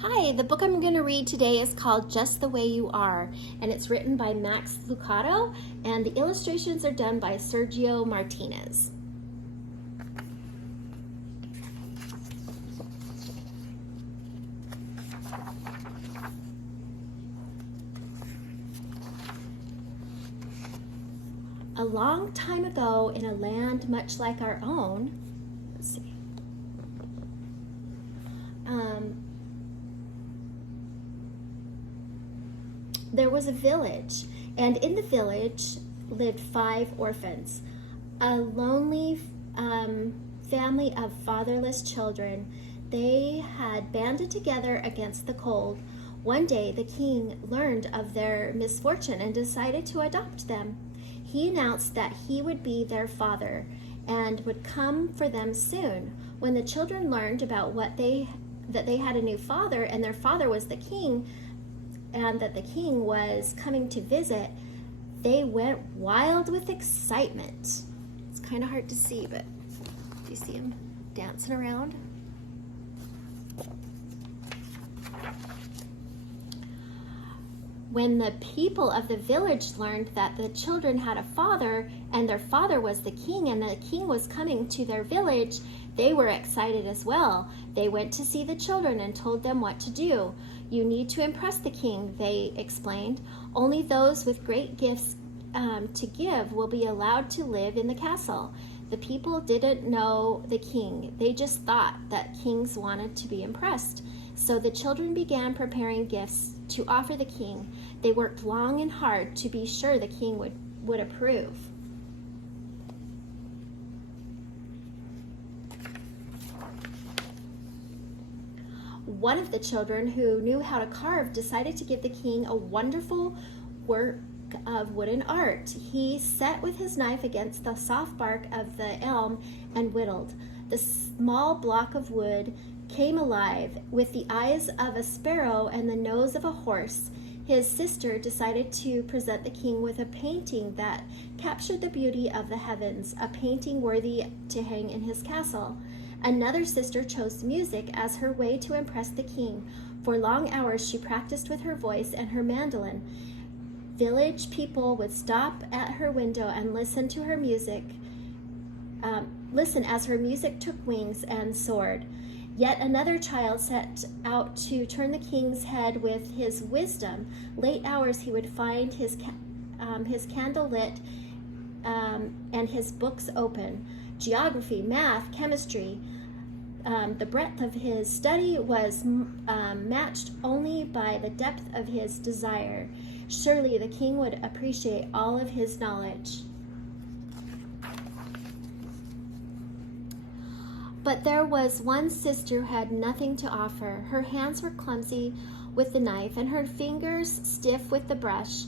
Hi, the book I'm going to read today is called Just the Way You Are, and it's written by Lucado, and the illustrations are done by Sergio Martinez. A long time ago, in a land much like our own, let's see, there was a village, and in the village lived 5 orphans, a lonely family of fatherless children. They had banded together against the cold. One day, the king learned of their misfortune and decided to adopt them. He announced that he would be their father and would come for them soon. When the children learned about that they had a new father, and their father was the king, and that the king was coming to visit, they went wild with excitement. It's kind of hard to see, but do you see him dancing around? When the people of the village learned that the children had a father, and their father was the king, and the king was coming to their village, they were excited as well. They went to see the children and told them what to do. "You need to impress the king," they explained. "Only those with great gifts to give will be allowed to live in the castle." The people didn't know the king. They just thought that kings wanted to be impressed. So the children began preparing gifts to offer the king. They worked long and hard to be sure the king would approve. One of the children, who knew how to carve, decided to give the king a wonderful work of wooden art. He set with his knife against the soft bark of the elm and whittled. The small block of wood came alive with the eyes of a sparrow and the nose of a horse. His sister decided to present the king with a painting that captured the beauty of the heavens, a painting worthy to hang in his castle. Another sister chose music as her way to impress the king. For long hours she practiced with her voice and her mandolin. Village people would stop at her window and listen to her music, listen as her music took wings and soared. Yet another child set out to turn the king's head with his wisdom. Late hours he would find his candle lit and his books open. Geography, math, chemistry. The breadth of his study was matched only by the depth of his desire. Surely the king would appreciate all of his knowledge. But there was one sister who had nothing to offer. Her hands were clumsy with the knife and her fingers stiff with the brush.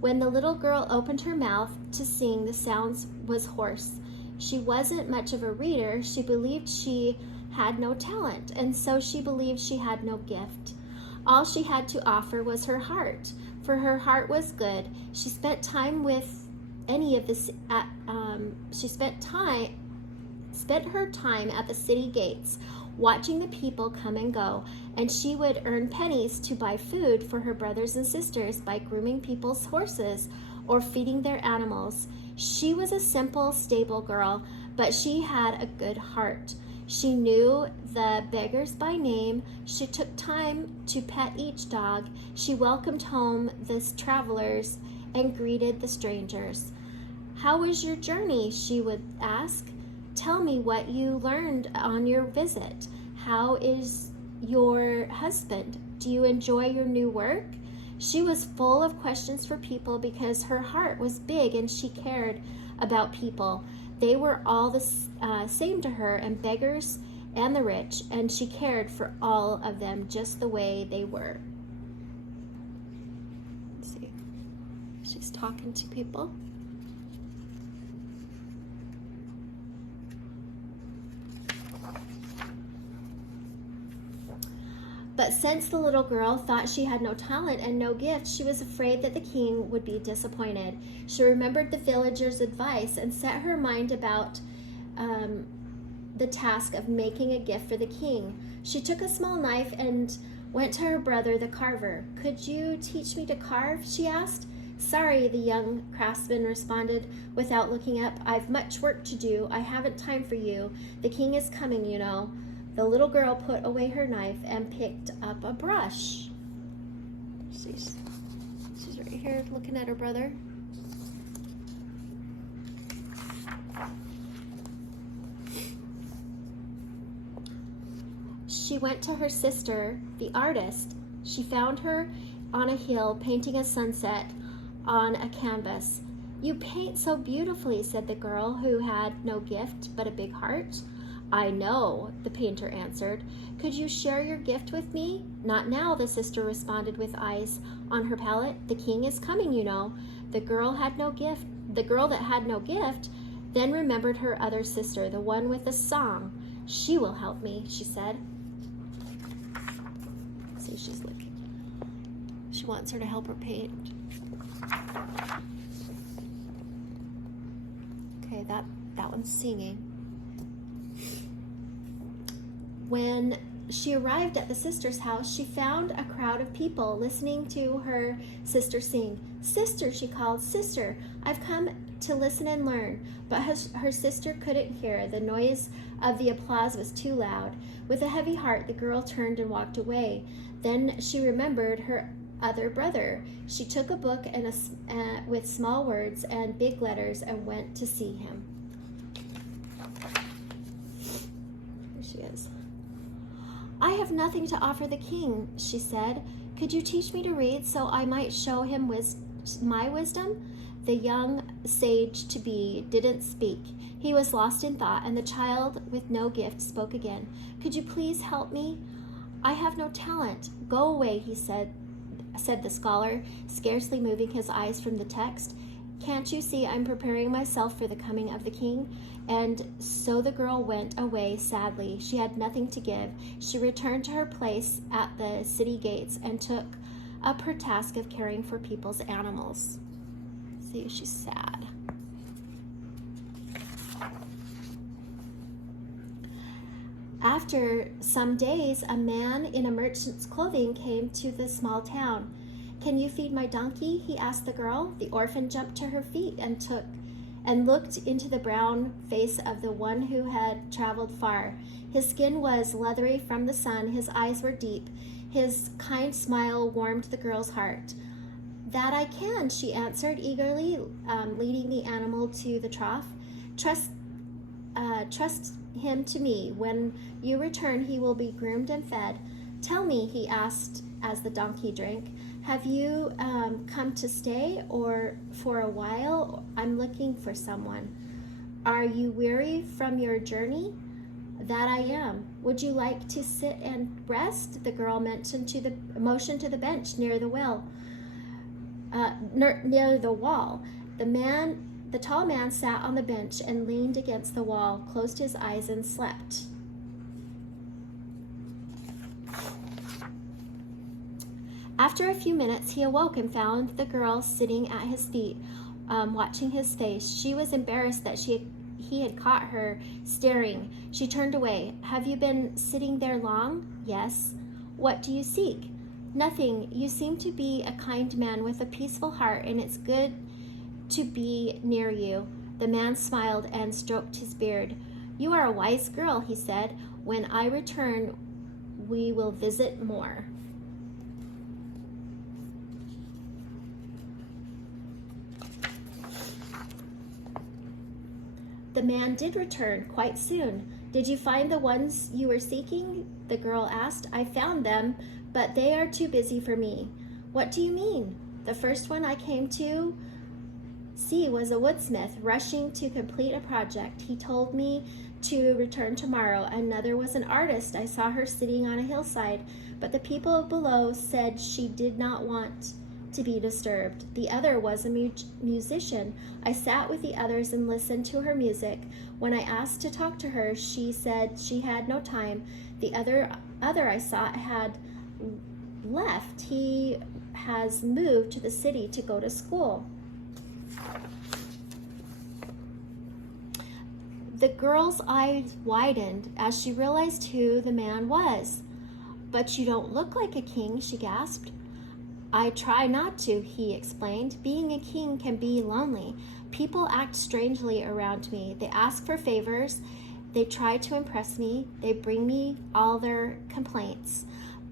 When the little girl opened her mouth to sing, the sound was hoarse. She wasn't much of a reader. She believed she had no talent, and so she believed she had no gift. All she had to offer was her heart, for her heart was good. She spent time with any of this. Spent her time at the city gates, watching the people come and go, and she would earn pennies to buy food for her brothers and sisters by grooming people's horses or feeding their animals. She was a simple stable girl, but she had a good heart. She knew the beggars by name. She took time to pet each dog. She welcomed home the travelers and greeted the strangers. "How was your journey?" she would ask. "Tell me what you learned on your visit. How is your husband? Do you enjoy your new work?" She was full of questions for people because her heart was big and she cared about people. They were all the same to her, and beggars and the rich, and she cared for all of them just the way they were. Let's see. She's talking to people. But since the little girl thought she had no talent and no gift, she was afraid that the king would be disappointed. She remembered the villagers' advice and set her mind about the task of making a gift for the king. She took a small knife and went to her brother, the carver. "Could you teach me to carve?" she asked. "Sorry," the young craftsman responded without looking up. "I've much work to do. I haven't time for you. The king is coming, you know." The little girl put away her knife and picked up a brush. She's right here looking at her brother. She went to her sister, the artist. She found her on a hill painting a sunset on a canvas. "You paint so beautifully," said the girl, who had no gift but a big heart. "I know," the painter answered. "Could you share your gift with me?" "Not now," the sister responded with eyes on her palette. "The king is coming, you know." The girl that had no gift then remembered her other sister, the one with the song. "She will help me," she said. See, she's looking. She wants her to help her paint. Okay, that one's singing. When she arrived at the sister's house, she found a crowd of people listening to her sister sing. "Sister," she called, "Sister, I've come to listen and learn." But her sister couldn't hear. The noise of the applause was too loud. With a heavy heart, the girl turned and walked away. Then she remembered her other brother. She took a book with small words and big letters and went to see him. Here she is. "I have nothing to offer the king," she said. "Could you teach me to read so I might show him my wisdom?" The young sage-to-be didn't speak. He was lost in thought, and the child with no gift spoke again. "Could you please help me? I have no talent." "Go away," he said the scholar, scarcely moving his eyes from the text. "Can't you see I'm preparing myself for the coming of the king?" And so the girl went away sadly. She had nothing to give. She returned to her place at the city gates and took up her task of caring for people's animals. See, she's sad. After some days, a man in a merchant's clothing came to the small town. "Can you feed my donkey?" he asked the girl. The orphan jumped to her feet and looked into the brown face of the one who had traveled far. His skin was leathery from the sun. His eyes were deep. His kind smile warmed the girl's heart. "That I can," she answered eagerly, leading the animal to the trough. Trust him to me. When you return, he will be groomed and fed." "Tell me," he asked as the donkey drank, "have you come to stay or for a while? I'm looking for someone." "Are you weary from your journey?" "That I am." "Would you like to sit and rest?" The girl motioned to the bench near the well. Near the wall. The tall man sat on the bench and leaned against the wall, closed his eyes, and slept. After a few minutes, he awoke and found the girl sitting at his feet, watching his face. She was embarrassed that he had caught her staring. She turned away. "Have you been sitting there long?" "Yes." "What do you seek?" "Nothing. You seem to be a kind man with a peaceful heart, and it's good to be near you." The man smiled and stroked his beard. "You are a wise girl," he said. "When I return, we will visit more." The man did return quite soon. "Did you find the ones you were seeking?" the girl asked. "I found them, but they are too busy for me." "What do you mean?" "The first one I came to see was a woodsmith rushing to complete a project. He told me to return tomorrow. Another was an artist. I saw her sitting on a hillside, but the people below said she did not want to be disturbed. The other was a musician. I sat with the others and listened to her music. When I asked to talk to her, she said she had no time. The other I saw had left. He has moved to the city to go to school." The girl's eyes widened as she realized who the man was. But you don't look like a king, she gasped. I try not to, he explained. Being a king can be lonely. People act strangely around me. They ask for favors. They try to impress me. They bring me all their complaints.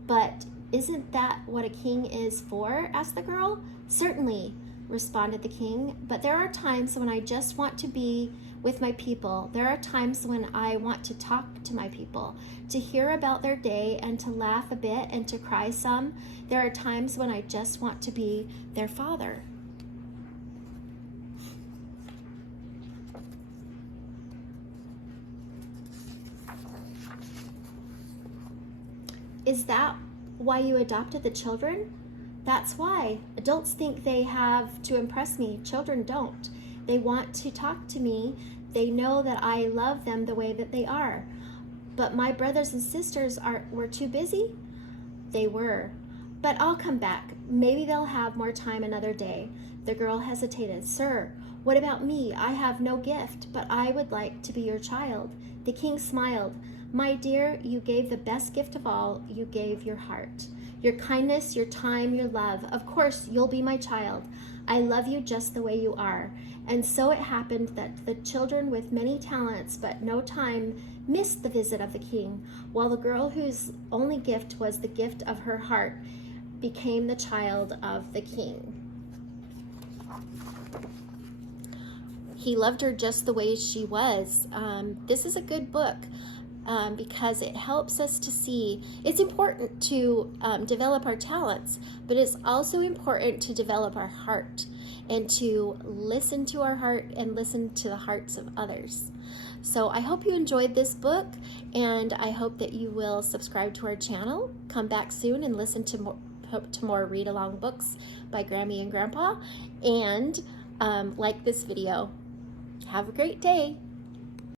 But isn't that what a king is for? Asked the girl. Certainly, responded the king. But there are times when I just want to be with my people. There are times when I want to talk to my people, to hear about their day and to laugh a bit and to cry some. There are times when I just want to be their father. Is that why you adopted the children? That's why. Adults think they have to impress me. Children don't. They want to talk to me. They know that I love them the way that they are. But my brothers and sisters were too busy? They were. But I'll come back. Maybe they'll have more time another day. The girl hesitated. Sir, what about me? I have no gift, but I would like to be your child. The king smiled. My dear, you gave the best gift of all. You gave your heart. Your kindness, your time, your love. Of course, you'll be my child. I love you just the way you are. And so it happened that the children with many talents but no time missed the visit of the king, while the girl whose only gift was the gift of her heart became the child of the king. He loved her just the way she was. This is a good book. Because it helps us to see it's important to develop our talents, but it's also important to develop our heart and to listen to our heart and listen to the hearts of others. So I hope you enjoyed this book, and I hope that you will subscribe to our channel, come back soon and listen to more read-along books by Grammy and Grandpa, and like this video. Have a great day.